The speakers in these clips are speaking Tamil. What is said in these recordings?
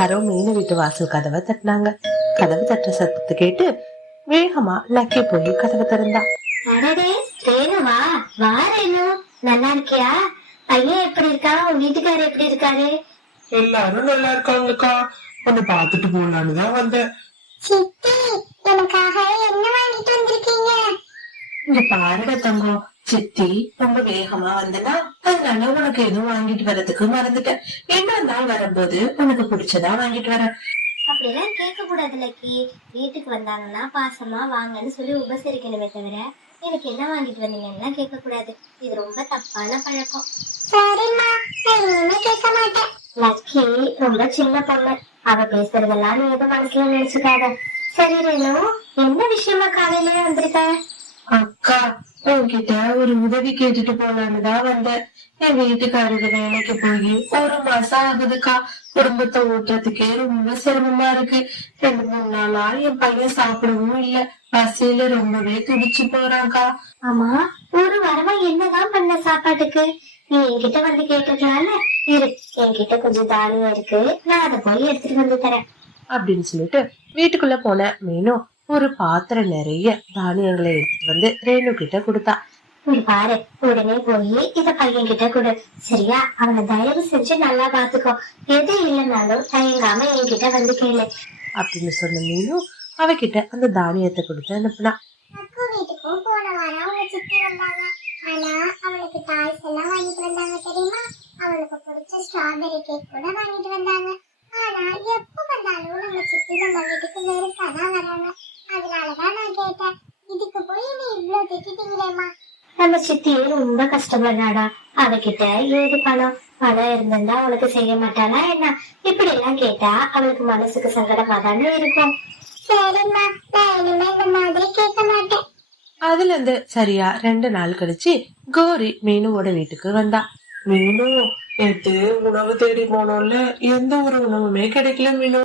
யாரோ மீனு வீட்டு வாசல் கதவை தட்டினாங்க. கதவு தட்டுற சத்தத்தை கேட்டு வேகமா லக்கி போய் கதவை திறந்தா. அடடே ரேணுவா, வா ரேணு, நல்லா இருக்கியா? பையன் எப்படி இருக்கா? உன் வீட்டுக்காரர் எப்படி இருக்காரு? எல்லாரும் நல்லா இருக்காங்கக்கா. உன்னை பாத்துட்டு போலான்னுதான் வந்தேன். சித்தி, எனக்காக என்ன வாங்கிட்டு வந்திருக்கீங்க? இங்க பாருட தங்கம், சித்தி ரொம்ப வேகமா வந்தனா அதனால உனக்கு எதுவும் வாங்கிட்டு வர்றதுக்கு மறந்துட்டேன். என்ன நாள் வரும்போது உனக்கு பிடிச்சதா வாங்கிட்டு வரேன். அப்படியெல்லாம் கேட்க கூடாது லக்கி. வீட்டுக்கு வந்தாங்கன்னா பாசமா வாங்கன்னு சொல்லி உபசரிக்கணுமே தவிர எனக்கு என்ன வாங்கிட்டு வந்தீங்கன்னா கேட்க கூடாது. இது ரொம்ப தப்பான பழக்கம். சரிம்மா, நான் இனிமே கேட்க மாட்டேன். லக்கி ரொம்ப சின்ன பொண்ணு, அவ பேசுறதெல்லாம் நீ எதுவும் மனசுல நினைச்சுக்காத. சரி ரேணு, என்ன விஷயமா காலையிலேயே வந்திருக்க? அக்கா, உன்கிட்ட ஒரு உதவி கேட்டுட்டு போலான்னுதான் வந்தேன். என் வீட்டுக்காரரு வேலைக்கு போய் 1 மாசம் ஆகுதுக்கா. குடும்பத்தை ஓட்டுறதுக்கே ரொம்ப சிரமமா இருக்கு. 2-3 நாளா என் பையன் சாப்பிடவும் இல்ல. பசியில ரொம்பவே துடிச்சு போறான்க்கா. ஆமா, ஒரு வாரமா என்னதான் பண்ண சாப்பாட்டுக்கு? நீ என்கிட்ட வந்து கேட்டுக்கலாம்ல. இரு, என்கிட்ட கொஞ்சம் தானியம் இருக்கு, நான் அதை போய் எடுத்துட்டு வந்து தரேன் அப்படின்னு சொல்லிட்டு வீட்டுக்குள்ள போன மீனு ஒரு பாத்திரம் நிறைய தானியங்களை எடுத்துட்டு வந்து ரேணு கிட்ட கொடுத்தா. ஒரு பாரு, உடனே போய் இத பையன் கிட்ட கொடு, சரியா? அவனை தயவு செஞ்சு நல்லா பாத்துக்கோ. எது இல்லைன்னாலும் தயங்காம என்கிட்ட வந்து கேளு அப்படின்னு சொன்ன மீனு அவகிட்ட அந்த தானியத்தை கொடுத்து அனுப்புனா. அக்கு வீட்டுக்கும் போன வாரம் அவங்க சித்தி வந்தாங்க. ஆனா அவனுக்கு டாய்ஸ் எல்லாம் வாங்கிட்டு வந்தாங்க தெரியுமா? அவனுக்கு பிடிச்ச ஸ்ட்ராபெரி கேக் கூட வாங்கிட்டு வந்தாங்க. ஆனா எப்ப வந்தாலும் நம்ம சித்தி நம்ம வீட்டுக்கு வெறுக்காதான் வராங்க. அதனாலதான் நான் கேட்டேன், இதுக்கு போய் நீ இவ்ளோ திட்டிட்டீங்களேம்மா. நம்ம சித்தியே ரொம்ப கஷ்டப்படுறாடா. அவகிட்ட ஏது பணம் இருந்தா அவளுக்கு செய்ய மாட்டானா என்ன? இப்படி எல்லாம் கேட்டா அவளுக்கு மனசுக்கு சங்கடமா தானே இருக்கும். சரிம்மா, நான் இனிமே இந்த மாதிரி கேட்க மாட்டேன். அதுல இருந்து சரியா 2 நாள் கழிச்சு கோரி மீனுவோட வீட்டுக்கு வந்தா. மீனு, நேத்து உணவு தேடி போனோம்ல, எந்த ஒரு உணவுமே கிடைக்கல மீனு.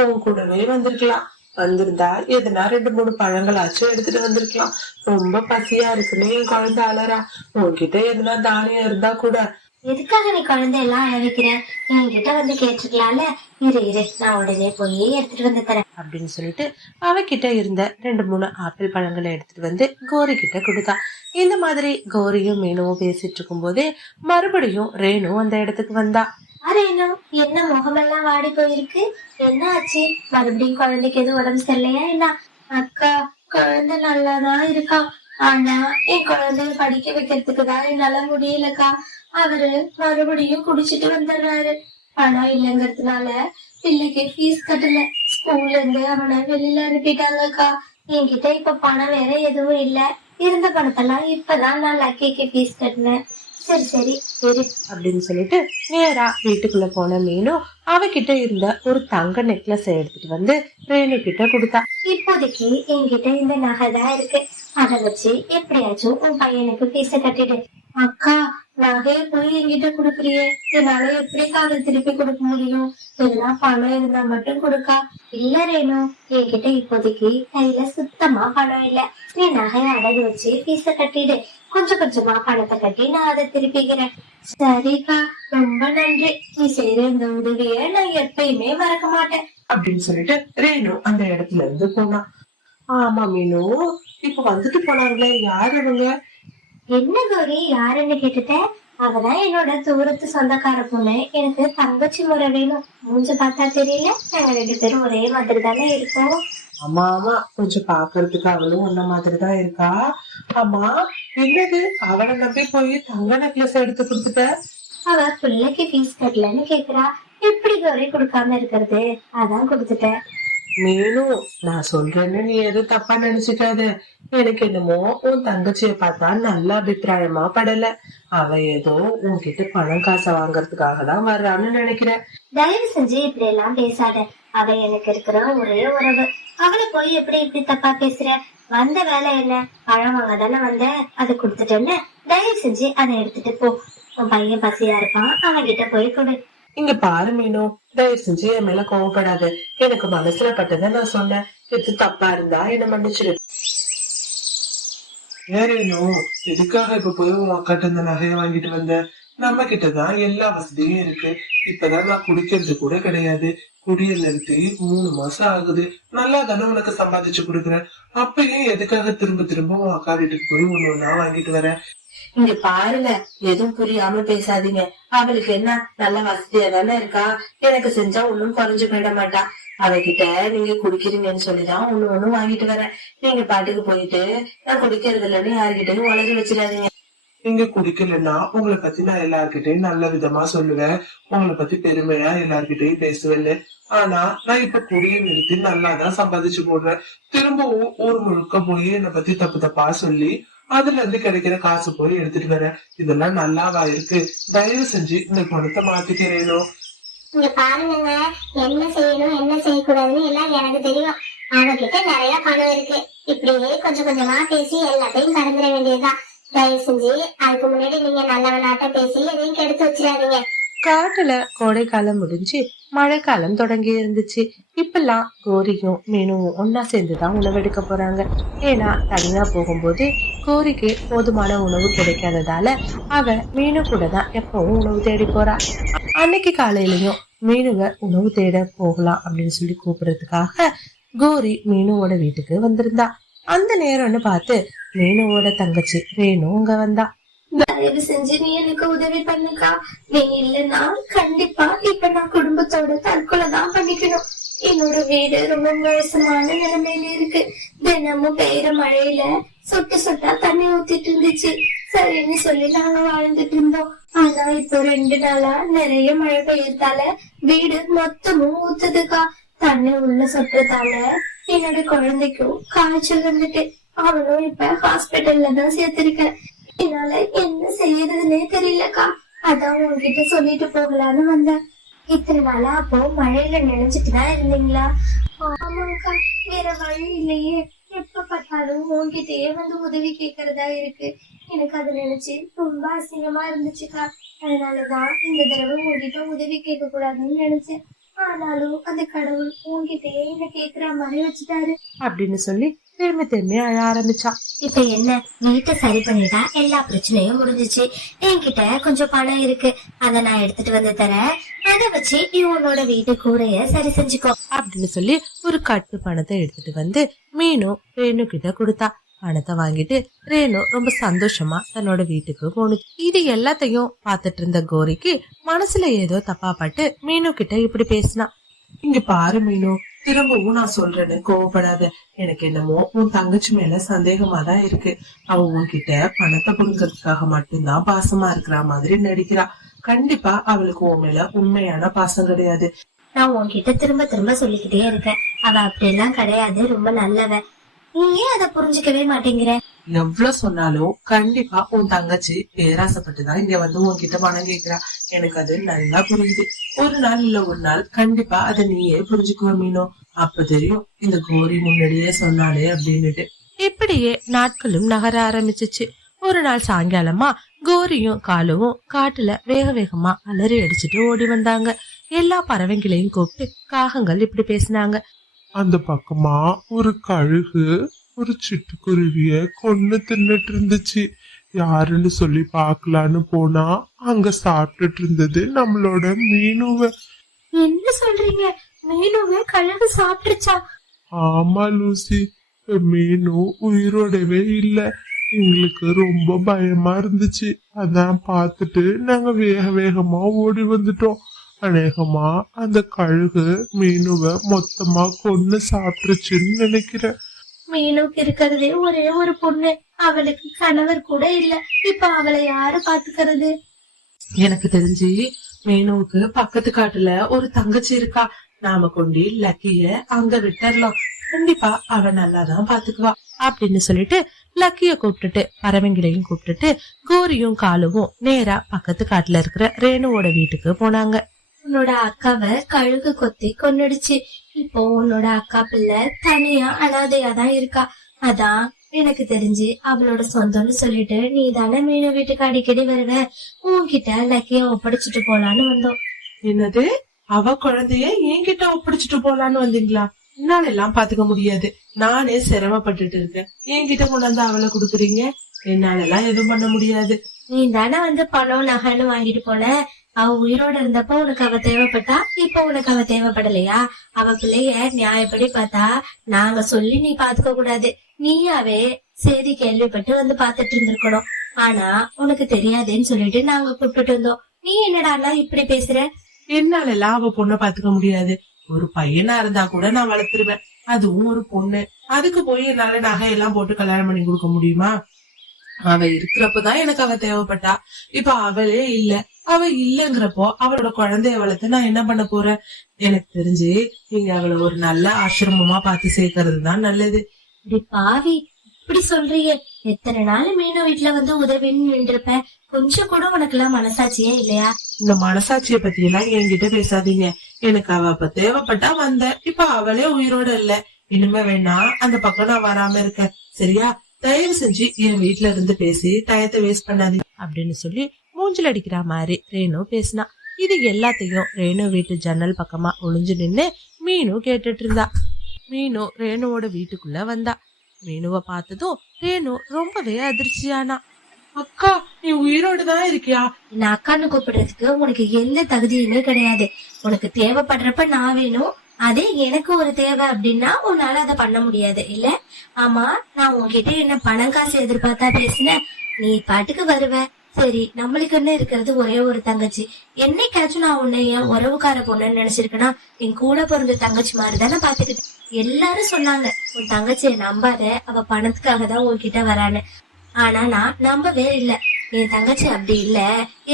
உன் கூடவே வந்திருக்கலாம். வந்திருந்தா எதுனா 2-3 பழங்களாச்சும் எடுத்துட்டு வந்திருக்கலாம். ரொம்ப பசியா இருக்குன்னு என் குழந்தை அலறா. உன்கிட்ட எதுனா தானியம் இருந்தா கூட. எதுக்காக நீ குழந்தை எல்லாம் அழகிக்கிற? என்கிட்ட வந்து கேட்டுக்கலாம்ல. இரு இரு, நான் உடனே போய் எடுத்துட்டு வந்து தரேன் அப்படின்னு சொல்லிட்டு அவகிட்ட இருந்த 2-3 ஆப்பிள் பழங்களை எடுத்துட்டு வந்து கோரி கிட்ட கொடுத்தா. இந்த மாதிரி கோரியும் மீனுவும் பேசிட்டு இருக்கும் போதே மறுபடியும் ரேணு அந்த இடத்துக்கு வந்தா. ரேணு, என்ன முகமெல்லாம் வாடி போயிருக்கு? என்ன ஆச்சு? மறுபடியும் குழந்தைக்கு எதுவும் உடம்பு சரியில்லையா என்ன? அக்கா, குழந்தை நல்லாதான் இருக்கா. ஆனா என் குழந்தைய படிக்க வைக்கிறதுக்கு தான் என்னால முடியலக்கா. அவரு மறுபடியும் குடிச்சிட்டு வந்துடுறாரு. பணம் இல்லைங்கிறதுனால பிள்ளைக்கு ஃபீஸ் கட்டல. ஸ்கூல்ல இருந்து அவனை வெளியில அனுப்பிட்டாங்கக்கா. என்கிட்ட இப்ப பணம் வேற எதுவும் இல்ல. இருந்த பணத்தெல்லாம் இப்பதான் நான் லக்கிக்கு ஃபீஸ் கட்டினேன். சரி சரி சரி அப்படின்னு சொல்லிட்டு நேரா வீட்டுக்குள்ள போன மீனும் அவகிட்ட இருந்த ஒரு தங்க நெக்லஸ் எடுத்துட்டு வந்து ரேணு கிட்ட கொடுத்தா. இப்போதைக்கு என்கிட்ட இந்த நகை தான் இருக்கு. அதை வச்சு எப்படியாச்சும் உன் பையனுக்கு ஃபீஸ கட்டிடு. அக்கா, நகைய போய் என்கிட்ட குடுக்குறியே, என்னால எப்படி அதை திருப்பி கொடுக்க முடியும்? எதுனா பணம் இருந்தா மட்டும் கொடுக்கா. இல்ல ரேணு, என்கிட்ட இப்போதைக்கு கையில சுத்தமா பணம் இல்ல. நீ நகைய அடகு வச்சு ஃபீஸ கட்டிடு. கொஞ்சம் கொஞ்சமா பணத்தை கட்டி நான் அதை திருப்பிக்கிறேன். சரிக்கா, ரொம்ப நன்றி. நீ செய்யற இந்த உதவிய நான் எப்பயுமே மறக்க மாட்டேன் அப்படின்னு சொல்லிட்டு ரேணு அந்த இடத்துல இருந்து போனா. ஆமா மீனு, இப்ப வந்துட்டு போனாங்களே, யாரு அவங்க? என்ன கௌரி, யாருன்னு கேட்டுட்ட? அவதான் என்னோட தூரத்து சொந்தக்கார பொண்ணு. எனக்கு தங்கச்சி முறை வேணும். மூஞ்ச பார்த்தா தெரியல, நாங்க 2 பேரும் ஒரே மாதிரி தானே இருக்கோம். ஆமா ஆமா, கொஞ்சம் பாக்குறதுக்கு அவளும் உன்ன மாதிரிதான் இருக்கா. ஆமா, என்னது அவளை நம்பி போய் தங்க நெக்லஸ் எடுத்து கொடுத்துட்ட? அவ பிள்ளைக்கு ஃபீஸ் கட்டலன்னு கேக்குறா. எப்படி கௌரி கொடுக்காம இருக்கிறது? அதான் கொடுத்துட்டேன். மீனு, நான் சொல்றேன்னு நீ எதுவும் தப்பா நினைச்சுக்காத. எனக்கு என்னமோ உன் தங்கச்சிய பார்த்தா நல்ல அபிப்பிராயமா படல. அவ ஏதோ உன்கிட்ட பணம் காசை வாங்கறதுக்காக தான் வர்றான்னு நினைக்கிறேன். தயவு செஞ்சு இப்படி எல்லாம் பேசாத. அவ எனக்கு இருக்கிற ஒரே உறவு. அவளை போய் எப்படி இப்படி தப்பா பேசுற? வந்த வேலை என்ன? பழம் வாங்க தானே வந்த, அதை கொடுத்துட்டேன்னு தயவு செஞ்சு அதை எடுத்துட்டு போ. உன் பையன் பசியா இருப்பான், அவன்கிட்ட போய் கொடு. இங்க பாரு மீனு, தயவு செஞ்சு என் மேல கோவப்படாது. எனக்கு மனசுல பட்டதை நான் சொன்னேன். எது தப்பா இருந்தா என்ன மன்னிச்சிரு. ஏறேனோ, எதுக்காக இப்ப போய் உன் அக்காட்ட இந்த நகையை வாங்கிட்டு வந்த? நம்ம கிட்டதான் எல்லா வசதியும் இருக்கு. இப்பதான் நான் குடிக்கிறது கூட கிடையாது. குடிய நிறுத்தி 3 மாசம் ஆகுது. நல்லா தானே உனக்கு சம்பாதிச்சு கொடுக்குறேன். அப்பயும் எதுக்காக திரும்ப திரும்ப உன் அக்கா வீட்டுக்கு போய் ஒண்ணு ஒண்ணா வாங்கிட்டு வரேன்? இங்க பாருங்க, எதுவும் புரியாம பேசாதீங்க. அவளுக்கு என்ன நல்ல வசதியா தானே இருக்கா, எனக்கு செஞ்சா ஒண்ணும் குறைஞ்சு போயிட மாட்டா. அவகிட்ட நீங்க குடிக்கிறீங்கன்னு சொல்லிதான் ஒண்ணு வாங்கிட்டு வரேன். நீங்க பாட்டுக்கு போயிட்டு நான் குடிக்கிறது இல்லைன்னு யாருகிட்டயும் உளறி வச்சிடாதீங்க. நீங்க குடிக்கலன்னா உங்களை பத்தி நான் எல்லார்கிட்டையும் நல்ல விதமா சொல்லுவேன். உங்களை பத்தி பெருமையா எல்லார்கிட்டையும் பேசுவேன்னு. ஆனா நான் இப்ப குடிய நிறுத்தி நல்லாதான் சம்பாதிச்சு போடுறேன். திரும்பவும் ஊர் முழுக்க போய் என்னை பத்தி தப்பு தப்பா சொல்லி அதுல இருந்து கிடைக்கிற காசு போய் எடுத்துட்டு வரேன். இதெல்லாம் நல்லாவா இருக்கு? தயவு செஞ்சு இந்த குணத்தை மாத்திக்கிறேனோ. இங்க பாருங்க, என்ன செய்யணும் என்ன செய்யக்கூடாதுன்னு எல்லாம் எனக்கு தெரியும். அவகிட்ட நிறைய பணம் இருக்கு. இப்படியே கொஞ்சம் கொஞ்சமா பேசி எல்லாத்தையும் கடந்துட வேண்டியதுதான். தயவு செஞ்சு அதுக்கு முன்னாடி நீங்க நல்லவனாட்டம் பேசி எதையும் கெடுத்து வச்சிடாதீங்க. காட்டுல கோடைக்காலம் முடிஞ்சு மழைக்காலம் தொடங்கி இருந்துச்சு. இப்பெல்லாம் கோரியும் மீனும் ஒன்னா சேர்ந்துதான் உணவெடுக்க போறாங்க. ஏன்னா தனியா போகும்போது கோரிக்கு போதுமான உணவு கிடைக்காததால அவ மீனு கூட தான் எப்பவும் உணவு தேடி போறா. அன்னைக்கு காலையிலயும் மீனுவ உணவு தேட போகலாம் அப்படின்னு சொல்லி கூப்பிடுறதுக்காக கோரி மீனுவோட வீட்டுக்கு வந்திருந்தா. அந்த நேரம்னு பார்த்து மீனுவோட தங்கச்சி ரேணு அங்க வந்தா. தயவு செஞ்சு நீ எனக்கு உதவி பண்ணுக்கா. நீ இல்லன்னா கண்டிப்பா இப்ப நான் குடும்பத்தோட தற்கொலை தான் பண்ணிக்கணும். என்னோட வீடு ரொம்ப மோசமான நிலைமையில இருக்கு. தினமும் பெய்யற மழையில சொட்டு சொட்டா தண்ணி ஊத்திட்டு இருந்துச்சு. சரின்னு சொல்லி நாங்க வாழ்ந்துட்டு இருந்தோம். ஆனா இப்போ 2 நாளா நிறைய மழை பெய்யறதால வீடு மொத்தமும் ஊத்துதுக்கா. தண்ணி உள்ள சொட்டுறதால என்னோட குழந்தைக்கும் காய்ச்சல் வந்துட்டு அவனும் இப்ப ஹாஸ்பிட்டல்ல தான் சேர்த்திருக்கேன். என்னால என்ன செய்யறதுன்னே தெரியலக்கா. அதான் உங்ககிட்ட சொல்லிட்டு போகலான்னு வந்தேன். இத்தனை நாளா அப்போ மழையில நினைச்சிட்டுதான் இருந்தீங்களா? ஆமாக்கா, வேற வழி இல்லையே. எப்ப பார்த்தாலும் உங்ககிட்டயே வந்து உதவி கேக்குறதா இருக்கு. எனக்கு அதை நினைச்சு ரொம்ப அசிங்கமா இருந்துச்சுக்கா. அதனாலதான் இந்த தடவை உங்ககிட்ட உதவி கேட்க கூடாதுன்னு நினைச்சேன். ஆனாலும் அந்த கடவுள் உங்ககிட்டயே என்ன கேக்குற மாதிரி வச்சுட்டாரு அப்படின்னு சொல்லி திரும்பி அழ ஆரம்பிச்சா. இப்ப என்ன, வீட்டை சரி பண்ணிட்டா எல்லா பிரச்சனையும் முடிஞ்சிச்சு. என்கிட்ட கொஞ்சம் பணம் இருக்கு, அத நான் எடுத்துட்டு வந்து தரேன். அதை வச்சு நீ உன்னோட வீட்டு கூடைய சரி செஞ்சுக்கோ அப்படின்னு சொல்லி ஒரு கட்டு பணத்தை எடுத்துட்டு வந்து மீனும் ரேணு கிட்ட கொடுத்தா. பணத்தை வாங்கிட்டு ரேணு ரொம்ப சந்தோஷமா தன்னோட வீட்டுக்கு போனுச்சு. இது எல்லாத்தையும் பாத்துட்டு இருந்த கோரிக்கு மனசுல ஏதோ தப்பா பட்டு மீனு கிட்ட இப்படி பேசினா. இங்க பாரு மீனு, திரும்பவும் நான் சொல்றேன்னு கோவப்படாத. எனக்கு என்னமோ உன் தங்கச்சி மேல சந்தேகமா தான் இருக்கு. அவ உன்கிட்ட பணத்தை புடுங்கிறதுக்காக மட்டும்தான் பாசமா இருக்கிற மாதிரி நடிக்கிறா. கண்டிப்பா அவளுக்கு உன் மேல உண்மையான பாசம் கிடையாது. நான் உன்கிட்ட திரும்ப திரும்ப சொல்லிக்கிட்டே இருக்கேன், அவ அப்படியெல்லாம் கிடையாது, ரொம்ப நல்லவ. நீ ஏன் அதை புரிஞ்சுக்கவே மாட்டேங்கிற? எவ்வளவு சொன்னாலும் கண்டிப்பா உன் தங்கச்சி பேராசப்பட்டுதான் இங்க வந்து உன்கிட்ட பணம் கேக்குறா. எனக்கு அது நல்லா புரியுது. ஒரு நாள் இல்ல ஒரு நாள் கண்டிப்பா அதை நீயே புரிஞ்சுக்குவ மீனோ. அப்ப தெரியும் இந்த கோரி முன்னாடியே சொன்னாலே அப்படின்னுட்டு. இப்படியே நாட்களும் நகர ஆரம்பிச்சிச்சு. ஒரு நாள் சாயங்காலமா கோரியும் காலுவும் காட்டுல வேக வேகமா அலறி அடிச்சுட்டு ஓடி வந்தாங்க. எல்லா பறவைங்களையும் கூப்பிட்டு காகங்கள் இப்படி பேசினாங்க. அந்த பக்கமா ஒரு கழுகு ஒரு சிட்டுக்குருவிய கொன்னு தின்னுட்டு இருந்துச்சு. யாருன்னு சொல்லி பாக்கலான்னு போனா அங்க சாப்பிட்டுட்டு இருந்தது நம்மளோட மீனுவ. என்ன சொல்றீங்க? மீனுவே கழுகு சாப்பிட்டுச்சா? ஆமா லூசி, மீனு உயிரோடவே இல்ல. எங்களுக்கு ரொம்ப பயமா இருந்துச்சு. அதான் பாத்துட்டு நாங்க வேக வேகமா ஓடி வந்துட்டோம். அநேகமா அந்த கழுகு மீனுவ மொத்தமா கொன்னு சாப்பிட்டுச்சுன்னு நினைக்கிறேன். மீனுக்கு இருக்கிறதே ஒரே ஒரு பொண்ணு, அவளுக்கு கணவர் கூட இல்ல. இப்ப அவளை யாரு பாத்துக்கிறது? எனக்கு தெரிஞ்சு மீனுவுக்கு பக்கத்து காட்டுல ஒரு தங்கச்சி இருக்கா. நாம கொண்டு லக்கிய அங்க விட்டுறலாம். கண்டிப்பா அவ நல்லாதான் பாத்துக்குவா அப்படின்னு சொல்லிட்டு லக்கிய கூப்பிட்டுட்டு பறவைங்களையும் கூப்பிட்டுட்டு கோரியும் காலுவும் நேரா பக்கத்து காட்டுல இருக்கிற ரேணுவோட வீட்டுக்கு போனாங்க. உன்னோட அக்காவை கழுகு கொத்தி கொன்னுடுச்சு. இப்போ உன்னோட அக்கா பிள்ளை தனியா அனாதையா தான் இருக்கா. அதான் எனக்கு தெரிஞ்சு அவளோட சொந்தம்னு சொல்லிட்டு நீ தானே மீனு வீட்டுக்கு அடிக்கடி வருவ. உன்கிட்ட லக்கிய ஒப்படைச்சிட்டு போலான்னு வந்தோம். என்னது, அவ குழந்தைய என்கிட்ட ஒப்படைச்சிட்டு போலான்னு வந்தீங்களா? என்னால எல்லாம் பாத்துக்க முடியாது. நானே சிரமப்பட்டுட்டு இருக்கேன். என்கிட்ட கொண்டாந்து அவளை குடுக்குறீங்க? என்னால எல்லாம் எதுவும் பண்ண முடியாது. நீ தானே வந்து பணம் நகைன்னு வாங்கிட்டு போன. அவ உயிரோட இருந்தப்ப உனக்கு அவ தேவைப்பட்டா, இப்ப உனக்கு அவ தேவைப்படலையா? அவ பிள்ளைய நியாயப்படி பார்த்தா நாங்க சொல்லி நீ பாத்துக்க கூடாது, நீயாவே செய்தி கேள்விப்பட்டு வந்து பாத்துட்டு இருந்திருக்கணும். ஆனா உனக்கு தெரியாதுன்னு சொல்லிட்டு நாங்க கூப்பிட்டு இருந்தோம். நீ என்னடா இப்படி பேசுற? என்னால எல்லாம் அவ பொண்ணை பாத்துக்க முடியாது. ஒரு பையனா இருந்தா கூட நான் வளர்த்துருவேன், அதுவும் ஒரு பொண்ணு. அதுக்கு போய் என்னால நகையெல்லாம் போட்டு கல்யாணம் பண்ணி கொடுக்க முடியுமா? அவ இருக்கிறப்பதான் எனக்கு அவ தேவைப்பட்டா. இப்ப அவளே இல்ல. அவ இல்லங்கிறப்போ அவளோட குழந்தைய வளர்த்து நான் என்ன பண்ண போறேன்? எனக்கு தெரிஞ்சு நீங்க அவளை ஒரு நல்ல ஆசிரமமா பார்த்து சேர்க்கறது தான் நல்லது. இப்படி பாவி இப்படி சொல்றீங்க. எத்தனை நாள் மீனு வீட்டுல வந்து உதவின்னு நின்றுப்ப, கொஞ்சம் கூட உனக்கு எல்லாம் மனசாட்சியே இல்லையா? இந்த மனசாட்சிய பத்தி எல்லாம் என்கிட்ட பேசாதீங்க. எனக்கு அவ அப்ப தேவைப்பட்டா வந்த, இப்ப அவளே உயிரோட இல்ல. இனிமே வேணா அந்த பக்கம் நான் வராம இருக்கேன், சரியா? தயவு செஞ்சு என் வீட்டுல இருந்து பேசி டயத்தை வேஸ்ட் பண்ணாதீங்க அப்படின்னு சொல்லி மூஞ்சில் அடிக்கிற மாதிரி ரேணு பேசினா. இது எல்லாத்தையும் ரேணு வீட்டு ஜன்னல் பக்கமா ஒளிஞ்சு நின்னு மீனு கேட்டுட்டு இருந்தா. மீனு ரேணுவோட வீட்டுக்குள்ள வந்தா. மீனுவை பார்த்ததும் ரேணு ரொம்பவே அதிர்ச்சியானா. அக்கா, நீ உயிரோட தான் இருக்கியா? என்ன அக்கான்னு கூப்பிடுறதுக்கு உனக்கு எந்த தகுதியுமே கிடையாது. உனக்கு தேவைப்படுறப்ப நான் வேணும், அதே எனக்கு ஒரு தேவை அப்படின்னா உன்னால அதை பண்ண முடியாது இல்ல? ஆமா, நான் உன்கிட்ட என்ன பணம் காசு எதிர்பார்த்தா பேசின? நீ பாட்டுக்கு வருவ. சரி, நம்மளுக்கு என்ன இருக்கிறது ஒரே ஒரு தங்கச்சி. என்னைக்காச்சும் நான் உன்னை என் உறவுக்கார பொண்ணுன்னு நினைச்சிருக்கேன்னா, என் கூட பிறந்த தங்கச்சி மாதிரி தானே பாத்துக்கிட்டேன். எல்லாரும் சொன்னாங்க உன் தங்கச்சியை நம்பாத, அவ பணத்துக்காக தான் உன்கிட்ட வரான்னு. ஆனா நான் நம்பவே இல்ல. என் தங்கச்சி அப்படி இல்ல,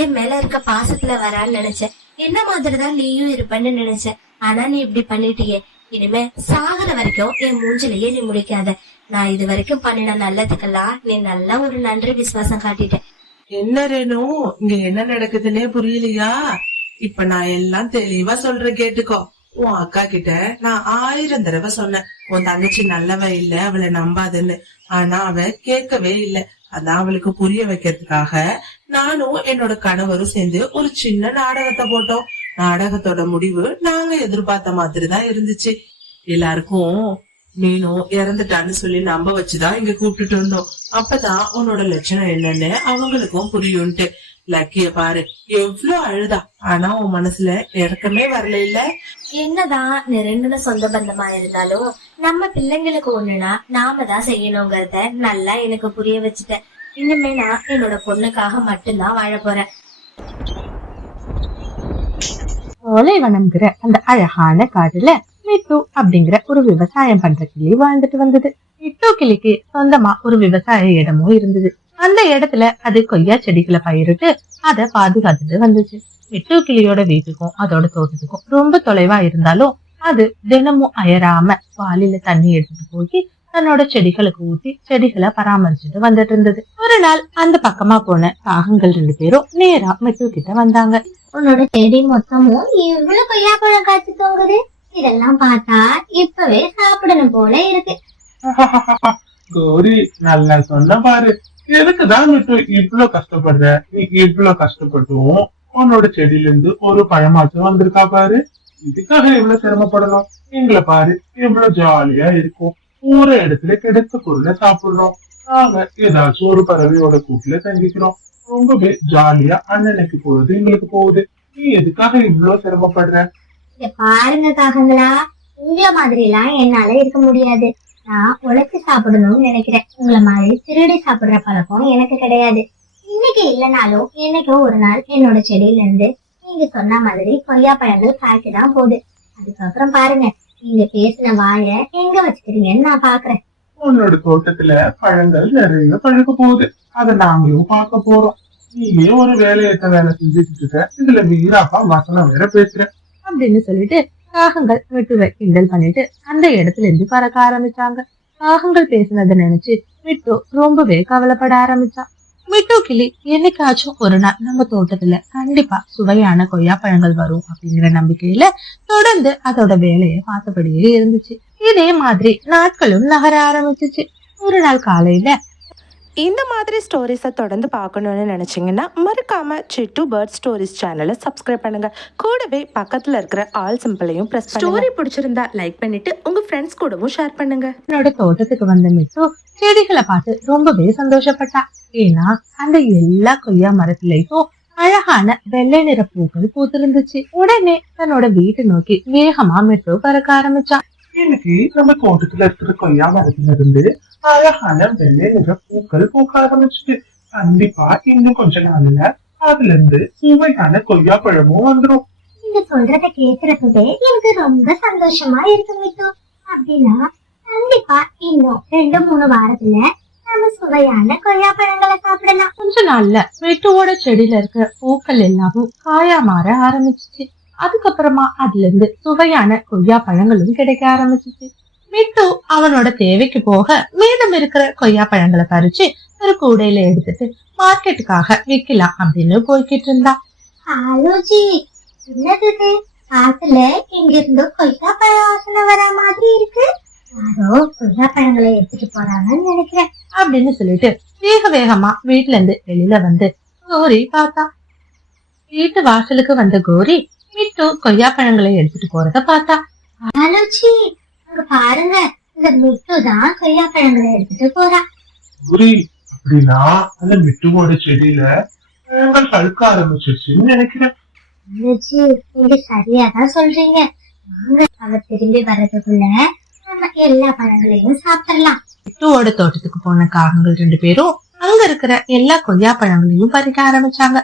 என் மேல இருக்க பாசத்துல வரான்னு நினைச்சேன். என்ன மாதிரிதான் நீயும் இருப்பன்னு நினைச்சேன். ஆனா நீ இப்படி பண்ணிட்டியே. இனிமே சாகுற வரைக்கும் என் மூஞ்சிலேயே நீ முடிக்காத. நான் இது வரைக்கும் பண்ணின நல்லதுக்கெல்லாம் நீ நல்லா ஒரு நன்றி விசுவாசம் காட்டிட்ட. என்ன ரேணு, இங்க என்ன நடக்குதுன்னே புரியலையா? இப்ப நான் எல்லாம் தெளிவா சொல்றேன், கேட்டுக்கோ. உன் அக்கா கிட்ட நான் 1000 தடவை சொன்னேன் உன் தங்கச்சி நல்லவ இல்ல, அவளை நம்பாதுன்னு. ஆனா அவ கேட்கவே இல்ல. அதான் அவளுக்கு புரிய வைக்கிறதுக்காக நானும் என்னோட கணவரும் சேர்ந்து ஒரு சின்ன நாடகத்தை போட்டோம். நாடகத்தோட முடிவு நாங்க எதிர்பார்த்த மாதிரிதான் இருந்துச்சு. எல்லாருக்கும் மீனும் இறந்துட்டான்னு சொல்லி நம்ப வச்சுதான் இங்க கூப்பிட்டுட்டு இருந்தோம். அப்பதான் உன்னோட லட்சணம் என்னன்னு அவங்களுக்கும் புரியும்ட்டு. லக்கிய பாரு, எவ்வளவு அழுதா. ஆனா உன் மனசுல இறக்கமே வரல இல்ல? என்னதான் நெருங்கின சொந்த பந்தமா இருந்தாலும் நம்ம பிள்ளைங்களுக்கு ஒண்ணுனா நாம தான் செய்யணுங்கிறத நல்லா எனக்கு புரிய வச்சுட்டேன். இனிமே நான் என்னோட பொண்ணுக்காக மட்டும்தான் வாழ போறேன். ஓலைவனம்ங்கிற அந்த அழகான காடுல மிட்டு அப்படிங்கிற ஒரு விவசாயம் பண்ற கிளி வாழ்ந்துட்டு வந்தது. மிட்டு கிளிக்கு சொந்தமா ஒரு விவசாய இடமும் இருந்தது. அந்த இடத்துல அது கொய்யா செடிகளை பயிரிட்டு அதை பாதுகாத்துட்டு வந்துச்சு. மிட்டு கிளியோட வீட்டுக்கும் அதோட தோட்டத்துக்கும் ரொம்ப தொலைவா இருந்தாலும் அது தினமும் அயராம வாளில தண்ணி எடுத்துட்டு போய் தன்னோட செடிகளுக்கு ஊத்தி செடிகளை பராமரிச்சுட்டு வந்துட்டு இருந்தது. ஒரு நாள் அந்த பக்கமா போன காகங்கள் 2 பேரும் நேரா மிட்டு கிட்ட வந்தாங்க. உன்னோட செடி மொத்தமும் இவ்வளவு கொய்யாப்பழம் காய்ச்சி தொங்குது. இதெல்லாம் பார்த்தா இப்பவே சாப்பிடணும் போல இருக்கு. கௌரி, நல்லா சொன்ன பாரு. எதுக்குதான் இவ்வளவு கஷ்டப்படுற? நீ இவ்வளவு கஷ்டப்பட்டும் உன்னோட செடியில இருந்து ஒரு பழமாச்சும் வந்திருக்கா பாரு. இதுக்காக இவ்வளவு சிரமப்படணும்? எங்களை பாரு, இவ்வளவு ஜாலியா இருக்கும். ஒரு இடத்துல கிடைச்ச பொருளை சாப்பிடுறோம். நாங்க ஏதாச்சும் ஒரு பறவையோட கூட்டுல தங்கிக்கிறோம். ரொம்பவே ஜாலியா அண்ணனுக்கு போகுது, எங்களுக்கு போகுது. நீ எதுக்காக இவ்வளவு சிரமப்படுற? பாருங்க காகங்களா, உங்களை மாதிரி எல்லாம் என்னால இருக்க முடியாது. நான் உழைச்சு சாப்பிடணும்னு நினைக்கிறேன். உங்களை மாதிரி திருடி சாப்பிடுற பழக்கம் எனக்கு கிடையாது. இன்னைக்கு இல்லைனாலும் என்னைக்கோ ஒரு நாள் என்னோட செடியில இருந்து நீங்க சொன்ன மாதிரி கொய்யா பழங்கள் காய்க்கதான் போகுது. அதுக்கப்புறம் பாருங்க, நீங்க பேசின வாழை எங்க வச்சுக்கிறீங்கன்னு நான் பாக்குறேன். உன்னோட தோட்டத்துல பழங்கள் நிறைய பழுக்க போகுது. அதை நாங்களும் பார்க்க போறோம். நீயே ஒரு வேலையற்ற வேலை செஞ்சுட்டு இருக்க, இதுல வீராப்பா வசனம் வேற பேசுற அப்படின்னு சொல்லிட்டு காகங்கள் மிட்டுவை கிண்டல் பண்ணிட்டு அந்த இடத்துல இருந்து பறக்க ஆரம்பிச்சாங்க. காகங்கள் பேசினதை நினைச்சு மிட்டு ரொம்பவே கவலைப்பட ஆரம்பிச்சான். மிட்டு கிளி என்னைக்காச்சும் ஒரு நாள் நம்ம தோட்டத்துல கண்டிப்பா சுவையான கொய்யா பழங்கள் வரும் அப்படிங்கிற நம்பிக்கையில தொடர்ந்து அதோட வேலையை பார்த்தபடியே இருந்துச்சு. இதே மாதிரி நாட்களும் நகர ஆரம்பிச்சிச்சு. ஒரு நாள் காலையில இந்த மாதிரி ஸ்டோரிஸை தொடர்ந்து பார்க்கணுன்னு நினச்சிங்கன்னா மறக்காமல் சிட்டு பேர்ட் ஸ்டோரிஸ் சேனலை சப்ஸ்கிரைப் பண்ணுங்கள். கூடவே பக்கத்தில் இருக்கிற ஆல் சிம்பிளையும் ப்ரெஸ் பண்ணுங்க. ஸ்டோரி பிடிச்சிருந்தா லைக் பண்ணிவிட்டு உங்கள் ஃப்ரெண்ட்ஸ் கூடவும் ஷேர் பண்ணுங்கள். என்னோட தோட்டத்துக்கு வந்த மிட்டு செடிகளை பார்த்து ரொம்பவே சந்தோஷப்பட்டா. ஏன்னா அந்த எல்லா கொய்யா மரத்திலையும் அழகான வெள்ளை நிற பூக்கள் பூத்திருந்துச்சு. உடனே தன்னோட வீட்டை நோக்கி வேகமா மிட்டு பறக்க ஆரம்பிச்சான். இன்னைக்கு நம்ம தோட்டத்துல இருக்கிற கொய்யா மரத்துல இருந்து அழகான வெள்ளை நிற பூக்கள் பூக்க ஆரம்பிச்சுட்டு கண்டிப்பா இன்னும் கொஞ்ச நாள்ல அதுல இருந்து சுவையான கொய்யா பழமும் வந்துடும். நீங்க சொல்றத கேக்குறதுவே எனக்கு ரொம்ப சந்தோஷமா இருக்கு மிட்டு. அப்படின்னா கண்டிப்பா இன்னும் 2-3 வாரத்துல நம்ம சுவையான கொய்யா பழங்களை சாப்பிடலாம். கொஞ்ச நாள்ல மிட்டுவோட செடியில இருக்கிற பூக்கள் எல்லாமும் காயா மாற ஆரம்பிச்சிச்சு. அதுக்கப்புறமா அதுல இருந்து சுவையான கொய்யா பழங்களும் கிடைக்க ஆரம்பிச்சிச்சு. மிட்டு அவனோட தேவைக்கு போக மீதம் இருக்கிற கொய்யா பழங்களை பறிச்சு ஒரு கூடையில எடுத்துட்டு மார்க்கெட்டுக்காக விக்கலாம் அப்படின்னு போய்கிட்டு இருந்தா. ஆலோஜி, என்னது இது? காத்துல இங்க இருந்து கொய்யா பழ வாசனை வர மாதிரி இருக்கு. யாரோ கொய்யா பழங்களை எடுத்துட்டு போறாங்கன்னு நினைக்கிறேன் அப்படின்னு சொல்லிட்டு வேக வேகமா வீட்டுல இருந்து வெளியில வந்து கோரி பார்த்தா. வீட்டு வாசலுக்கு வந்த கோரி மிட்டு கொய்யா பழங்களை எடுத்துட்டு போறத பார்த்தா. ஆலோஜி, அங்க பாருங்க, இந்த மிட்டு தான் கொய்யா பழங்களை எடுத்துட்டு போறா. புரி, அப்படின்னா அந்த மிட்டுவோட செடியில பழங்கள் பழுக்க ஆரம்பிச்சிருச்சுன்னு நினைக்கிறேன். ஆலோஜி, நீங்க சரியாதான் சொல்றீங்க. வாங்க, அவ திரும்பி வர்றதுக்குள்ள நம்ம எல்லா பழங்களையும் சாப்பிடலாம். மிட்டுவோட தோட்டத்துக்கு போன காகங்கள் 2 பேரும் அங்க இருக்கிற எல்லா கொய்யா பழங்களையும் பறிக்க ஆரம்பிச்சாங்க.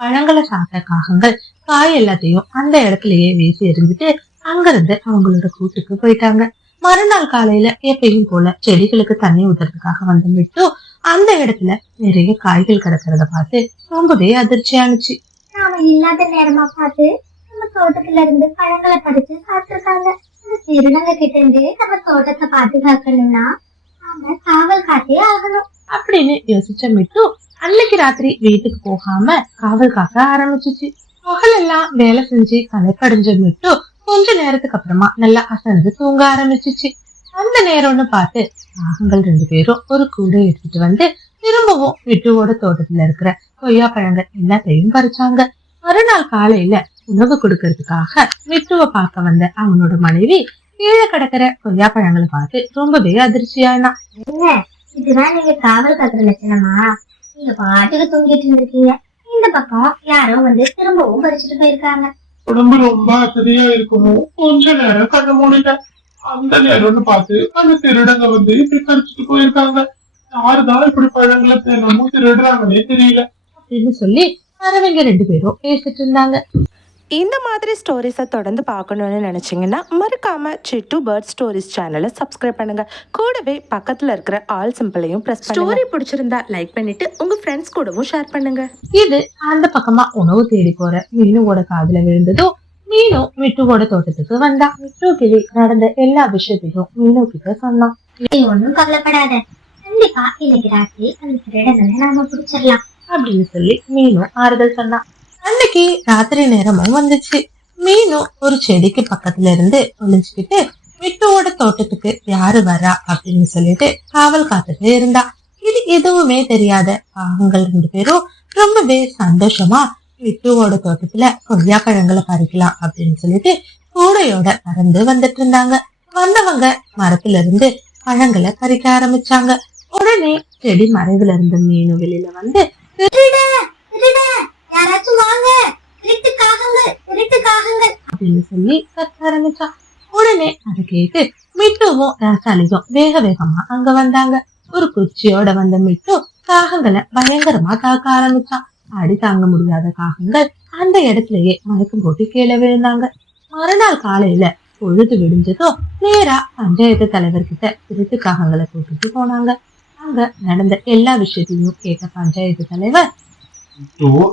பழங்களை சாப்பிட்ட காகங்கள் காய் எல்லாத்தையும் அந்த இடத்துலயே வீசி எறிஞ்சிட்டு அங்கிருந்து அவங்களோட கூட்டுக்கு போயிட்டாங்க. மறுநாள் காலையில எப்பயும் போல செடிகளுக்கு தண்ணி ஊத்துறதுக்காக வந்த மிட்டு அந்த இடத்துல நிறைய காய்கள் கிடக்கிறத பார்த்து ரொம்பவே அதிர்ச்சியானுச்சு. நாம இல்லாத நேரமா பார்த்து நம்ம தோட்டத்துல இருந்து பழங்களை பறிச்சு சாப்பிட்டுருக்காங்க. இந்த திருடங்க கிட்ட இருந்து நம்ம தோட்டத்தை பாதுகாக்கணும்னா நாம காவல் காத்தே ஆகணும். அப்படின்னு யோசிச்ச மிட்டு அன்னைக்கு ராத்திரி வீட்டுக்கு போகாம காவல் காக்க ஆரம்பிச்சிச்சு. பகலெல்லாம் வேலை செஞ்சு களைப்படைஞ்ச மிட்டு கொஞ்ச நேரத்துக்கு அப்புறமா நல்லா அசந்து தூங்க ஆரம்பிச்சிச்சு. அந்த நேரம்னு பார்த்து காகங்கள் 2 பேரும் ஒரு கூடை எடுத்துட்டு வந்து திரும்பவும் மிட்டுவோட தோட்டத்துல இருக்கிற கொய்யா பழங்கள் எல்லாத்தையும் பறிச்சாங்க. மறுநாள் காலையில உணவு கொடுக்கறதுக்காக மிட்டுவை பார்க்க வந்த அவனோட மனைவி கீழே கிடக்கிற கொய்யா பழங்களை பார்த்து ரொம்பவே அதிர்ச்சியானா. இதுதான் நீங்க காவல் காக்கிற லட்சணமா? நீங்க பாட்டுக்கு தூங்கிட்டு இருந்திருக்கீங்க, இந்த பக்கம் யாரோ வந்து திரும்பவும் பறிச்சுட்டு போயிருக்காங்க. உடம்பு ரொம்ப அசதியா இருக்குமோ கொஞ்ச நேரம் கண்ண மூடிட்டேன். அந்த நேரம்னு பார்த்து அந்த திருடங்க வந்து இப்படி பறிச்சுட்டு போயிருக்காங்க. யாருதான் இப்படி பழங்களை தினமும் திருடுறாங்கன்னே தெரியல அப்படின்னு சொல்லி பறவைங்க 2 பேரும் பேசிட்டு இருந்தாங்க. இந்த மாதிரி ஸ்டோரிஸை தொடர்ந்து பார்க்கணுன்னு நினச்சிங்கன்னா மறக்காமல் சிட்டு பேர்ட் ஸ்டோரிஸ் சேனலை சப்ஸ்கிரைப் பண்ணுங்கள். கூடவே பக்கத்தில் இருக்கிற ஆல் சிம்பிளையும் ப்ரெஸ் பண்ணுங்க. ஸ்டோரி பிடிச்சிருந்தா லைக் பண்ணிவிட்டு உங்கள் ஃப்ரெண்ட்ஸ் கூடவும் ஷேர் பண்ணுங்கள். இது அந்த பக்கமா உணவு தேடி போற மீனுவோட காதுல விழுந்ததும் மீனும் மிட்டுவோட தோட்டத்துக்கு வந்தா. மிட்டு கிளி நடந்த எல்லா விஷயத்தையும் மீனு கிட்ட சொன்னான். நீ ஒண்ணும் கவலைப்படாத, கண்டிப்பா இன்னைக்கு ராத்திரி அந்த திருடங்களை நாம பிடிச்சிடலாம் அப்படின்னு சொல்லி மீனும் ஆறுதல் சொன்னான். அன்னைக்கு ராத்திரி நேரமும் வந்துச்சு. மீனும் ஒரு செடிக்கு பக்கத்துல இருந்து ஒளிஞ்சுக்கிட்டு மிட்டுவோட தோட்டத்துக்கு யாரு வரா அப்படின்னு சொல்லிட்டு காவல் காத்துட்டு இருந்தா. இது எதுவுமே தெரியாத காகங்கள் 2 பேரும் ரொம்பவே சந்தோஷமா மிட்டுவோட தோட்டத்துல கொய்யா பழங்களை பறிக்கலாம் அப்படின்னு சொல்லிட்டு கூடையோட பறந்து வந்துட்டு இருந்தாங்க. வந்தவங்க மரத்துல இருந்து பழங்களை பறிக்க ஆரம்பிச்சாங்க. உடனே செடி மறைவுல இருந்த மீனு வெளியில வந்து யாராச்சும் வாங்க, திருட்டு காகங்கள் அப்படின்னு சொல்லி கத்த ஆரம்பிச்சான். உடனே அதை கேட்டு மிட்டுவும் ராசாலியும் வேக வேகமா அங்க வந்தாங்க. ஒரு குச்சியோட வந்த மிட்டு காகங்களை பயங்கரமா தாக்க ஆரம்பிச்சான். அடி தாங்க முடியாத காகங்கள் அந்த இடத்துலயே மயக்கம் போட்டு கீழே விழுந்தாங்க. மறுநாள் காலையில பொழுது விடிஞ்சதும் நேரா பஞ்சாயத்து தலைவர்கிட்ட திருட்டு காகங்களை கூட்டிட்டு போனாங்க. அங்க நடந்த எல்லா விஷயத்தையும் கேட்ட பஞ்சாயத்து தலைவர்,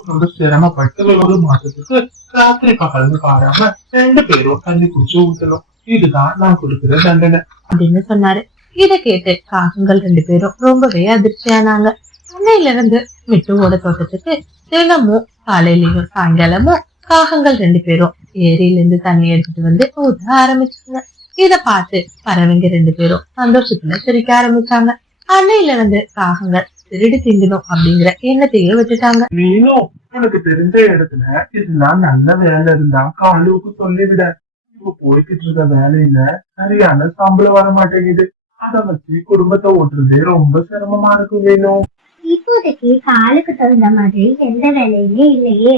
ரொம்ப சிரமப்பட்டு ஒரு மாசத்துக்கு ராத்திரி பகல்னு பாராம 2 பேரும் தண்ணி குடிச்சு ஊட்டணும். இதுதான் நான் கொடுக்கிற தண்டனை அப்படின்னு சொன்னாரு. இதை கேட்டு காகங்கள் 2 பேரும் ரொம்பவே அதிர்ச்சியானாங்க. அன்னையில இருந்து மிட்டுவோட தோட்டத்துக்கு தினமும் காலையிலயும் சாயங்காலமும் காகங்கள் 2 பேரும் ஏரியில இருந்து தண்ணி எடுத்துட்டு வந்து ஊத்த ஆரம்பிச்சாங்க. இத பார்த்து பறவைங்க 2 பேரும் சந்தோஷத்துல சிரிக்க ஆரம்பிச்சாங்க. அன்னையில இருந்து காகங்கள் திருடி திங்கணும் அப்படிங்கிற எண்ணத்தையே விட்டுட்டாங்க. நீனும் உனக்கு தெரிஞ்ச இடத்துல இதெல்லாம் நல்ல வேலை இருந்தா காலுக்கு சொல்லிவிட. இப்ப போய்கிட்டு இருக்க வேலையில சரியான சம்பளம் வர மாட்டேங்குது. அத வச்சு குடும்பத்தை ஓட்டுறதே ரொம்ப சிரமமா இருக்கு. வேணும் இப்போதைக்கு காலுக்கு தகுந்த மாதிரி எந்த வேலையுமே இல்லையே.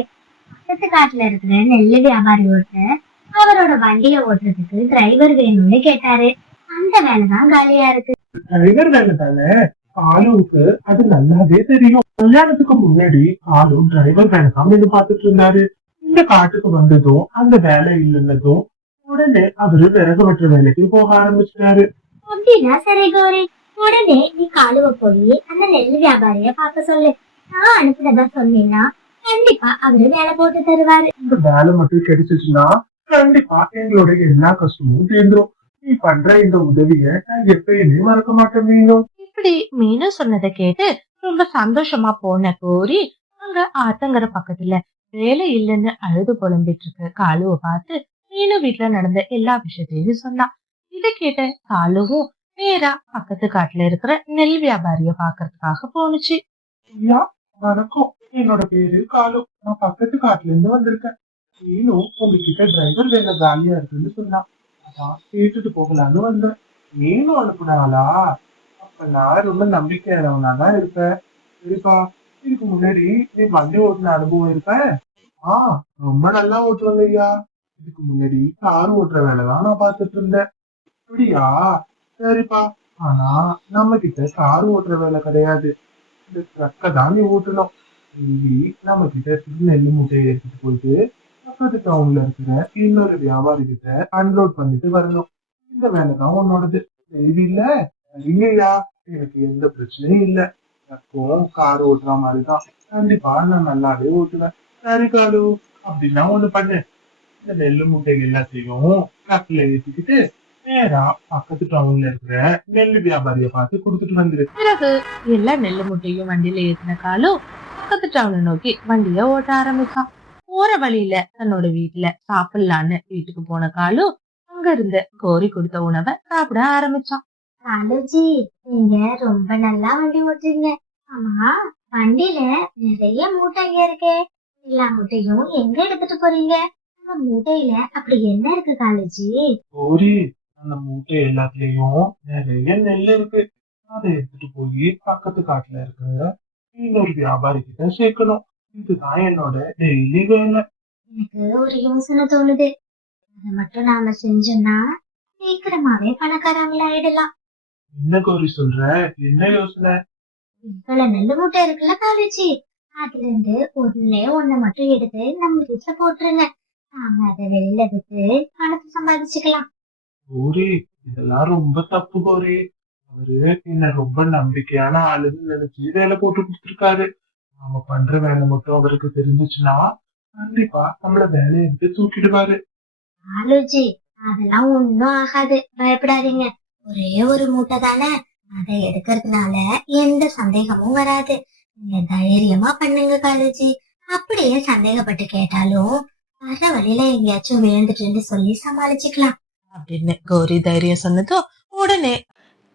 பக்கத்து காட்டுல இருக்கிற நெல்லு வியாபாரி ஒருத்தர் அவரோட வண்டியை ஓட்டுறதுக்கு டிரைவர் வேணும்னு கேட்டாரு. அந்த வேலைதான் காலியா இருக்கு. டிரைவர் வேலை தானே, காலுவுக்கு அது நல்லாவே தெரியும். கல்யாணத்துக்கு முன்னாடி காலு டிரைவர் வேலை தான் வேணும் பார்த்துட்டு இருந்தாரு. இந்த காட்டுக்கு வந்ததும் அந்த வேலை இல்லைன்னதும் உடனே அவரு விறகு வெட்டுற வேலைக்கு போக ஆரம்பிச்சிட்டாரு. அப்படின்னா சரி கௌரி, உடனே நீ காலுவ போய் அந்த நெல் வியாபாரிய பார்க்க சொல்லு. நான் அனுப்புனதா சொன்னீங்கன்னா கண்டிப்பா அவரு வேலை போட்டு தருவாரு. இந்த வேலை மட்டும் கிடைச்சிச்சுன்னா கண்டிப்பா எங்களோட எல்லா கஷ்டமும் தீர்ந்துரும். நீ பண்ற இந்த உதவிய நான் எப்பயுமே மறக்க மாட்டேன் மீனும். இப்படி மீனு சொன்னதை கேட்டு ரொம்ப சந்தோஷமா போன கோரி அங்க ஆத்தங்கர பக்கத்துல வேலை இல்லைன்னு அழுது புலம்பிட்டு இருக்க காலுவை பார்த்து மீனு வீட்டுல நடந்த எல்லா விஷயத்தையும் சொன்னா. இதை கேட்ட காலுவும் நேரா பக்கத்து காட்டுல இருக்கிற நெல் வியாபாரிய பாக்குறதுக்காக போனுச்சு. ஐயா வணக்கம், என்னோட பேரு காலு, நான் பக்கத்து காட்டுல இருந்து வந்திருக்கேன். மீனும் உங்ககிட்ட டிரைவர் வேலை காலியா இருக்குன்னு சொன்னா, அதான் கேட்டுட்டு போகலான்னு வந்தேன். மீனும் அனுப்புனாளா? அப்ப நான் ரொம்ப நம்பிக்கையானவனாதான் இருப்பேன். சரிப்பா, இதுக்கு முன்னாடி நீ வண்டி ஓட்டுன அனுபவம் இருப்ப? ரொம்ப நல்லா ஓட்டுவாங்க ஐயா. இதுக்கு முன்னாடி கார் ஓட்டுற வேலைதான் நான் பார்த்துட்டு இருந்தேன். அப்படியா? சரிப்பா, ஆனா நம்ம கிட்ட கார் ஓட்டுற வேலை கிடையாது. இந்த ட்ரக்கை தான் நீ ஓட்டணும். டெய்லி நம்ம கிட்ட நெல்லு மூட்டையை எடுத்துட்டு போயிட்டு பக்கத்து டவுன்ல இருக்கிற இன்னொரு வியாபாரி கிட்ட அன்லோட் பண்ணிட்டு வரணும். இந்த வேலை தான் உன்னோடது. செய்தி இல்ல? இல்லையா? எனக்கு எந்த பிரச்சனையும் இல்ல. ட்ரக்கும் கார் ஓட்டுற மாதிரிதான். கண்டிப்பா நான் நல்லாவே ஓட்டுவேன். சரி காலு, அப்படின்னா ஒண்ணு பண்ணு. இந்த நெல்லு மூட்டைகள் எல்லாத்தையும் ட்ரக்ல ஏற்றிக்கிட்டு நேரா பக்கத்து டவுன்ல இருக்கிற நெல்லு வியாபாரிய பார்த்து கொடுத்துட்டு வந்துரு. பிறகு எல்லா நெல்லு முட்டையும் வண்டியில ஏத்தின காலும் பக்கத்து டவுனை நோக்கி வண்டிய ஓட்ட ஆரம்பிச்சான். போற வழியில தன்னோட வீட்டுல சாப்பிடலான்னு வீட்டுக்கு போன காலும் அங்க இருந்த கோரி கொடுத்த உணவை சாப்பிட ஆரம்பிச்சான். காலுஜி, நீங்க ரொம்ப நல்லா வண்டி ஓட்டுறீங்க. ஆமா, வண்டியில நிறைய மூட்டைங்க இருக்கே. எல்லா மூட்டையும் எங்க எடுத்துட்டு போறீங்க? அந்த மூட்டையில அப்படி என்ன இருக்கு காலுஜி? கோரி, அந்த மூட்டை எல்லாத்துலயும் நிறைய நெல் இருக்கு. அதை எடுத்துட்டு போய் பக்கத்து காட்டுல இருக்கிற இன்னொரு வியாபாரி கிட்ட சேர்க்கணும். இதுதான் என்னோட டெய்லி வேலை. எனக்கு ஒரு யோசனை தோணுது. அதை மட்டும் நாம செஞ்சோம்னா சீக்கிரமாவே பணக்காரங்களா ஆயிடலாம். என்ன கோரி சொல்ற? என்ன யோசனை? இவ்வளவு நெல்லு மூட்டை இருக்குல்ல காலேஜி, அதுல இருந்து ஒண்ணு மட்டும் எடுத்து நம்ம வீட்டுல போட்டுருங்க. நாம அதை வெளியில விட்டு பணத்தை சம்பாதிச்சுக்கலாம். கோரி, இதெல்லாம் ரொம்ப தப்பு கோரி. அவரு என்ன ரொம்ப நம்பிக்கையான ஆளுன்னு நினைச்சு வேலை போட்டு கொடுத்துருக்காரு. நாம பண்ற வேலை மட்டும் அவருக்கு தெரிஞ்சுச்சுன்னா கண்டிப்பா நம்மள வேலையை விட்டு தூக்கிடுவாரு. காலேஜி, அதெல்லாம் ஒண்ணும் ஆகாது, பயப்படாதீங்க. ஒரே ஒரு மூட்டை தானே, அதை எடுக்கிறதுனால எந்த சந்தேகமும் வராது. நீங்க தைரியமா பண்ணுங்க காலேஜி. அப்படியே சந்தேகப்பட்டு கேட்டாலும் வர வழியில எங்கேயாச்சும் விழுந்துட்டுன்னு சொல்லி சமாளிச்சுக்கலாம் அப்படின்னு கோரி தைரியம் சொன்னதும் உடனே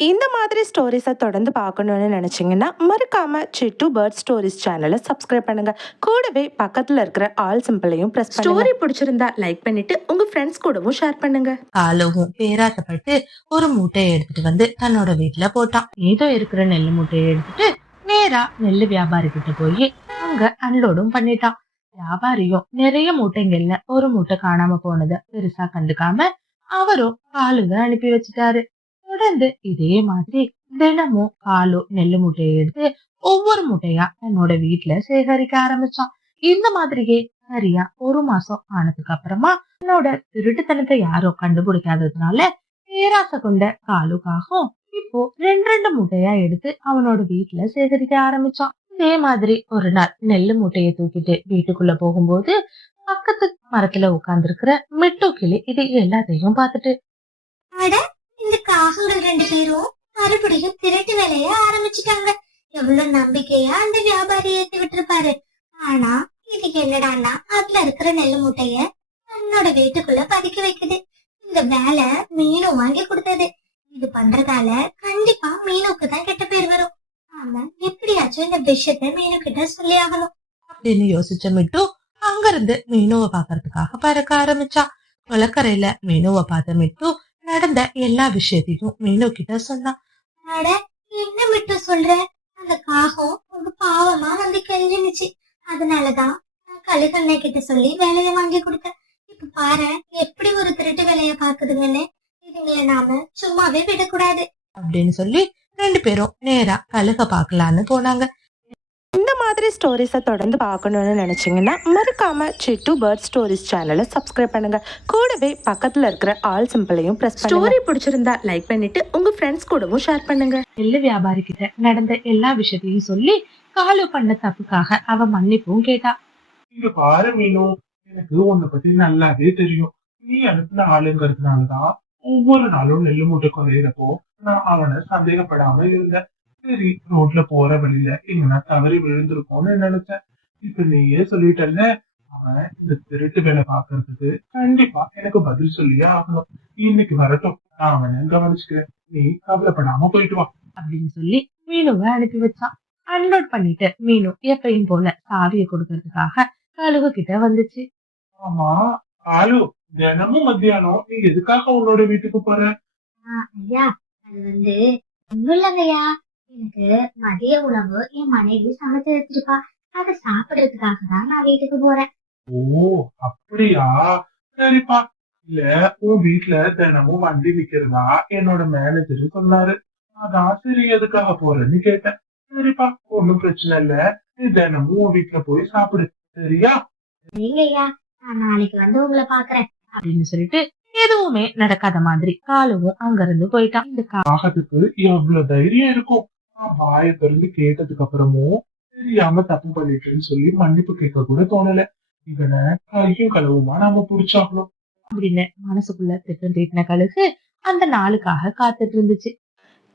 இந்த மாதிரி ஸ்டோரிஸை தொடர்ந்து பார்க்கணுன்னு நினச்சிங்கன்னா மறக்காம சிட்டு பேர்ட் ஸ்டோரிஸ் சேனலை சப்ஸ்கிரைப் பண்ணுங்க. கூடவே பக்கத்தில் இருக்கிற ஆல் சிம்பிளையும் ப்ரெஸ் பண்ணுங்க. ஸ்டோரி பிடிச்சிருந்தா லைக் பண்ணிட்டு உங்க ஃப்ரெண்ட்ஸ் கூடவும் ஷேர் பண்ணுங்க. காலுவும் பேராசப்பட்டு ஒரு மூட்டையை எடுத்துட்டு வந்து தன்னோட வீட்டுல போட்டான். ஏதோ இருக்கிற நெல்லு மூட்டையை எடுத்துட்டு நேரா நெல்லு வியாபாரி கிட்ட போய் அங்க அன்லோடும் பண்ணிட்டான். வியாபாரியும் நிறைய மூட்டைங்கள்ல ஒரு மூட்டை காணாம போனதை பெருசா கண்டுக்காம அவரும் காலுவை அனுப்பி வச்சுட்டாரு. தொடர்ந்து இதே மாதிரி தினமும் காலு நெல்லு மூட்டையை எடுத்து ஒவ்வொரு மூட்டையா தன்னோட வீட்டுல சேகரிக்க ஆரம்பிச்சான். இந்த மாதிரியே சரியா ஒரு மாசம் ஆனதுக்கு அப்புறமா தன்னோட திருட்டுத்தனத்தை யாரும் கண்டுபிடிக்காததுனால பேராசை கொண்ட காலுக்காகவும் இப்போ ரெண்டு மூட்டையா எடுத்து அவனோட வீட்டுல சேகரிக்க ஆரம்பிச்சான். இதே மாதிரி ஒரு நாள் நெல்லு மூட்டையை தூக்கிட்டு வீட்டுக்குள்ள போகும்போது பக்கத்து மரத்துல உட்கார்ந்து இருக்கிற மிட்டு கிளி இது எல்லாத்தையும் பார்த்துட்டு, இந்த காகங்கள் ரெண்டு பேரும் மறுபடியும் திருட்டு வேலைய ஆரம்பிச்சுட்டாங்க. எவ்வளவு நம்பிக்கையா அந்த வியாபாரி ஏத்தி விட்டுருப்பாரு. ஆனா இதுக்கு என்னடான்னா அதுல இருக்கிற நெல்லு மூட்டைய தன்னோட வீட்டுக்குள்ள பதுக்கி வைக்குது. இந்த வேலை மீனு வாங்கி கொடுத்தது. இது பண்றதால கண்டிப்பா மீனுக்கு தான் கெட்ட பேர் வரும். ஆமா, எப்படியாச்சும் இந்த விஷயத்த மீனு கிட்ட சொல்லி ஆகணும் அப்படின்னு யோசிச்ச மிட்டு அங்கிருந்து மீனுவை பாக்குறதுக்காக பறக்க ஆரம்பிச்சா. குளக்கரையில மீனுவை பார்த்த மிட்டு நடந்த எல்லா விஷயத்தையும் மீனு கிட்ட சொன்னான். என்ன மிட்டு சொல்ற? அந்த காகம் ரொம்ப பாவமா வந்து கெஞ்சினுச்சு. அதனாலதான் நான் கழுகண்ணை கிட்ட சொல்லி வேலையை வாங்கி கொடுத்தேன். இப்ப பாரு எப்படி ஒரு திருட்டு வேலைய பாக்குதுங்கன்னு. இதுங்களை நாம சும்மாவே விடக்கூடாது. அப்படின்னு சொல்லி 2 பேரும் நேரா கழுக பார்க்கலான்னு போனாங்க. இந்த மாதிரி ஸ்டோரிஸை தொடர்ந்து பார்க்கணுன்னு நினச்சிங்கன்னா மறக்காம சிட்டு பேர்ட் ஸ்டோரிஸ் சேனலை சப்ஸ்கிரைப் பண்ணுங்க. கூடவே பக்கத்தில் இருக்கிற ஆல் சிம்பிளையும் ப்ரெஸ் பண்ணுங்க. ஸ்டோரி பிடிச்சிருந்தா லைக் பண்ணிட்டு உங்க ஃப்ரெண்ட்ஸ் கூடவும் ஷேர் பண்ணுங்க. நெல்லு வியாபாரி கிட்ட நடந்த எல்லா விஷயத்தையும் சொல்லி காலு பண்ண தப்புக்காக அவ மன்னிப்பும் கேட்டா. இங்க பாரு மீனு, எனக்கு உன்னை பத்தி நல்லாவே தெரியும். நீ அனுப்பின ஆளுங்கிறதுனாலதான் ஒவ்வொரு நாளும் நெல்லு மூட்டை குறையிறப்போ நான் அவனை சந்தேகப்படாம இருந்தேன். சரி, ரோட்ல போற வழியில எங்கன்னா தவறி விழுந்திருக்கோம்னு நினைச்சேன். இப்ப நீயே சொல்லிட்டல்ல, அவன் இந்த திருட்டு வேலை பாக்குறதுக்கு கண்டிப்பா எனக்கு பதில் சொல்லியே ஆகணும். இன்னைக்கு வரட்டும், நான் அவனை கவனிச்சுக்கிறேன். நீ கவலைப்படாம போயிட்டு வா அப்படின்னு சொல்லி மீனுவை அனுப்பி வச்சான். அன்லோட் பண்ணிட்டு மீனு எப்பயும் போல சாவியை கொடுக்கறதுக்காக கழுகு கிட்ட வந்துச்சு. ஆமா ஆலு, தினமும் மத்தியானம் நீ எதுக்காக உன்னோட வீட்டுக்கு போற? ஐயா அது ஒண்ணும் இல்லைங்கய்யா. எனக்கு மதிய உணவு என் மனைவி சமைச்சு வச்சிருப்பா. அதை சாப்பிடுறதுக்காக தான் நான் வீட்டுக்கு போறேன். ஓ அப்படியா, சரிப்பா. இல்ல, உன் வீட்டுல தினமும் வண்டி விக்கிறதா என்னோட மேனேஜர் சொன்னாரு. அதான் சரி எதுக்காக போறேன்னு கேட்டேன். சரிப்பா, ஒண்ணும் பிரச்சனை இல்ல, நீ தினமும் உன் வீட்டுல போய் சாப்பிடு, சரியா? சரிங்கய்யா, நான் நாளைக்கு உங்களை பாக்குறேன் அப்படின்னு சொல்லிட்டு எதுவுமே நடக்காத மாதிரி காலுவும் அங்க இருந்து போயிட்டான். இந்த ஆகத்துக்கு எவ்வளவு தைரியம் இருக்கும். நான் வாயை திறந்து கேட்டதுக்கு அப்புறமும் தெரியாம தப்பு பண்ணிட்டேன்னு சொல்லி மன்னிப்பு கேட்க கூட தோணல. இவனை கையும் களவுமா நாம புடிச்சாகணும் அப்படின்னு மனசுக்குள்ள திட்டம் தீட்டின கழுகு அந்த நாளுக்காக காத்துட்டு இருந்துச்சு.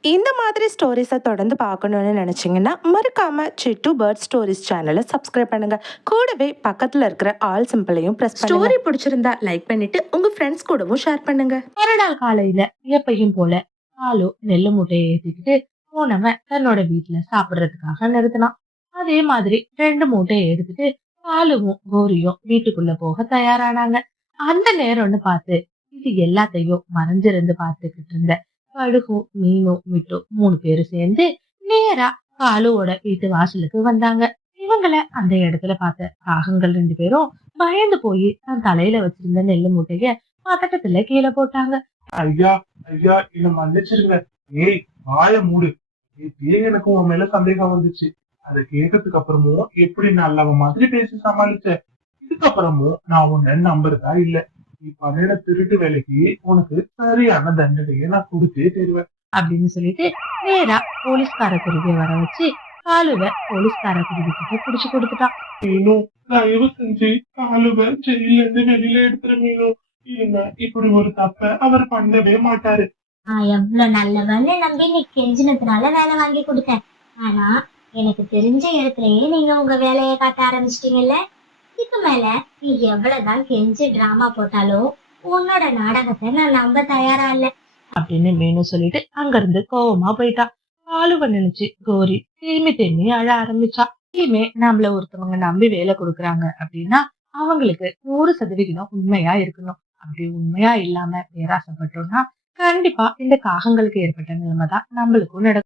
இந்த மாதிரி ஸ்டோரிஸை தொடர்ந்து பார்க்கணுன்னு நினச்சிங்கன்னா மறக்காம சிட்டு பேர்ட் ஸ்டோரிஸ் சேனலை சப்ஸ்கிரைப் பண்ணுங்க. கூடவே பக்கத்தில் இருக்கிற ஆல் சிம்பிளையும் ப்ரெஸ் பண்ணுங்க. ஸ்டோரி பிடிச்சிருந்தா லைக் பண்ணிட்டு உங்க ஃப்ரெண்ட்ஸ் கூடவும் ஷேர் பண்ணுங்க. மறுநாள் காலையில எப்பயும் போல காலு நெல்லு மூட்டையை ஏத்திக்கிட்டு போனவன் தன்னோட வீட்டுல சாப்பிடுறதுக்காக நிறுத்தினான். அதே மாதிரி 2 மூட்டையை எடுத்துட்டு காலுவும் கோரியும் வீட்டுக்குள்ள போக தயாரானாங்க. அந்த நேரம்னு பார்த்து இது எல்லாத்தையும் மறைஞ்சிருந்து பார்த்துக்கிட்டு இருந்த கழுகும் மீனும் மிட்டு 3 பேரும் சேர்ந்து நேரா காலுவோட வீட்டு வாசலுக்கு வந்தாங்க. இவங்கள அந்த இடத்துல பார்த்த காகங்கள் 2 பேரும் பயந்து போய் தன் தலையில வச்சிருந்த நெல்லு மூட்டைய பதட்டத்துல கீழே போட்டாங்க. ஐயா ஐயா, என்ன மன்னிச்சிருங்க. ஏய் வாய மூடு. இப்பயே எனக்கு உன் மேல சந்தேகம் வந்துச்சு. அதை கேட்டதுக்கு அப்புறமும் எப்படி நல்லவ மாதிரி பேசி சமாளிச்ச. இதுக்கப்புறமும் நான் உன்னை நம்புறதா இல்ல. நீ பண்ணின திருட்டு வேலைக்கு உனக்கு சரியான தண்டனையை நான் கொடுத்தே தருவேன் அப்படின்னு சொல்லிட்டு நேரா போலீஸ்கார குருவியை வர வச்சு காலுவ போலீஸ்கார குருவி கிட்ட புடிச்சு கொடுத்துட்டான். மீனும் தயவு செஞ்சு காலுவ ஜெயில இருந்து வெளியில எடுத்துரு மீனும். இனிமே இப்படி ஒரு தப்ப அவர் பண்ணவே மாட்டாரு. நான் எவ்வளவு நல்லவன்னு நம்பி நீ கெஞ்சினதுனால வேலை வாங்கி கொடுத்தேன். ஆனா எனக்கு தெரிஞ்ச இடத்துலயே நீங்க உங்க வேலையை காட்ட ஆரம்பிச்சிட்டீங்கல்ல. இதுக்கு மேல நீ எவ்வளவுதான் கெஞ்சி டிராமா போட்டாலும் உன்னோட நாடகத்தை நான் நம்ப தயாரா இல்ல அப்படின்னு மீனு சொல்லிட்டு அங்க இருந்து கோவமா போயிட்டான். காலுவ நினைச்சு கோரி திரும்பி அழ ஆரம்பிச்சா. இனிமே நம்மள ஒருத்தவங்க நம்பி வேலை கொடுக்குறாங்க அப்படின்னா அவங்களுக்கு 100% உண்மையா இருக்கணும். அப்படி உண்மையா இல்லாம பேராசப்பட்டோம்னா கண்டிப்பா இந்த காகங்களுக்கு ஏற்பட்ட நிலைமைதான் நம்மளுக்கும் நடக்கும்.